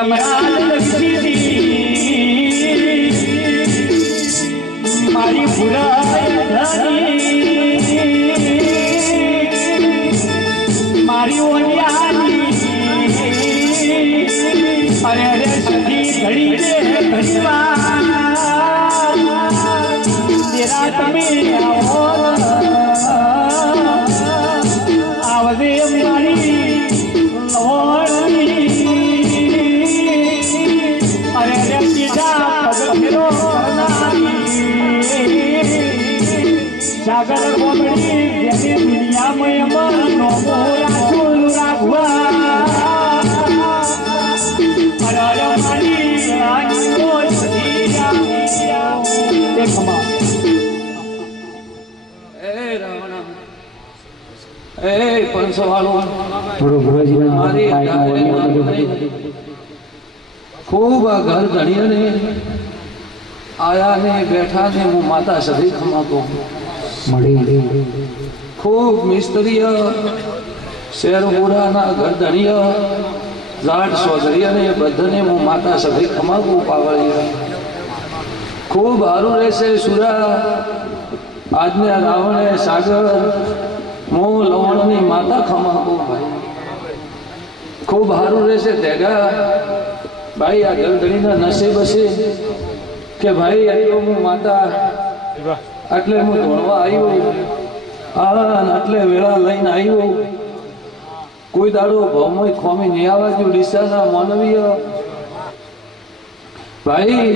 મારી મારી ઓલિયાની અરે રે સખી ઘડી દે ઘડીમાં તેરા તમે આવો આવજે મારી અરે રે સીધા પગ ફેરો સાગર ગોમડી જેની દુનિયામાં નો મોરા ચૂલ રાખવા અરે મારી આંખો સદીયા દેખમાં એ રાવણ એ પંચવાળો થોડો ગુરુજીના મારી ખૂબ આ ઘર ધણીને આયા ને બેઠા ને હું માતા સદી ખમાતો મળી ખૂબ મિસ્ત્રીય શેરપુરાના ઘર ધણીય જાટ સોજરીય ને બધાને હું માતા સદી ખમાવું પાવળીય ખૂબ સારું રહેશે સુરા આજને રાવણે સાગર હું લવણની માતા ખમાવું ભાઈ ખૂબ સારું રહેશે તેગા ભાઈ આ ગરદણીના નસીબ હશે કે ભાઈ આવ્યો હું માતા એટલે હું ધોળવા આવ્યો આટલે વેળા લઈને આવ્યો કોઈ દાડો ભૌમય ખોમી નહીં આવવા જો ડીસાના માનવીય ભાઈ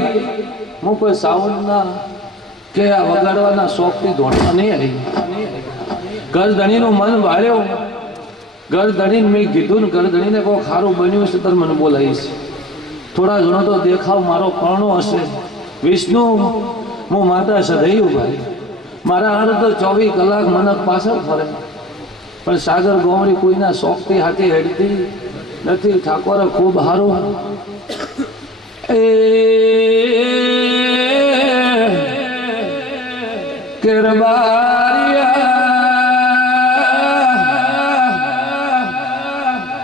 હું કોઈ સાવનના કે આ વગાડવાના શોખથી ધોળવા નહીં આવી ગરદણીનું મન વાળ્યો ગરદણીને મેં કીધું ને ગરદણીને કોઈ ખારું બન્યું છે તો મને બોલાવીશ થોડા ઘણો તો દેખાવ મારો કર્ણો હશે વિષ્ણુ હું માતા સદૈયું ભાઈ મારા હારું તો 24 કલાક મનક પાછળ ફરે પણ સાગર ગોમડી કોઈના શોખથી હાથી હેડતી નથી ઠાકોરે ખૂબ સારું એ કેરબારિયા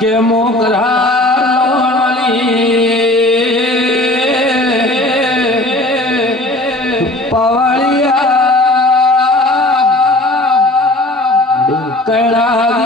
કે મોકરા કણા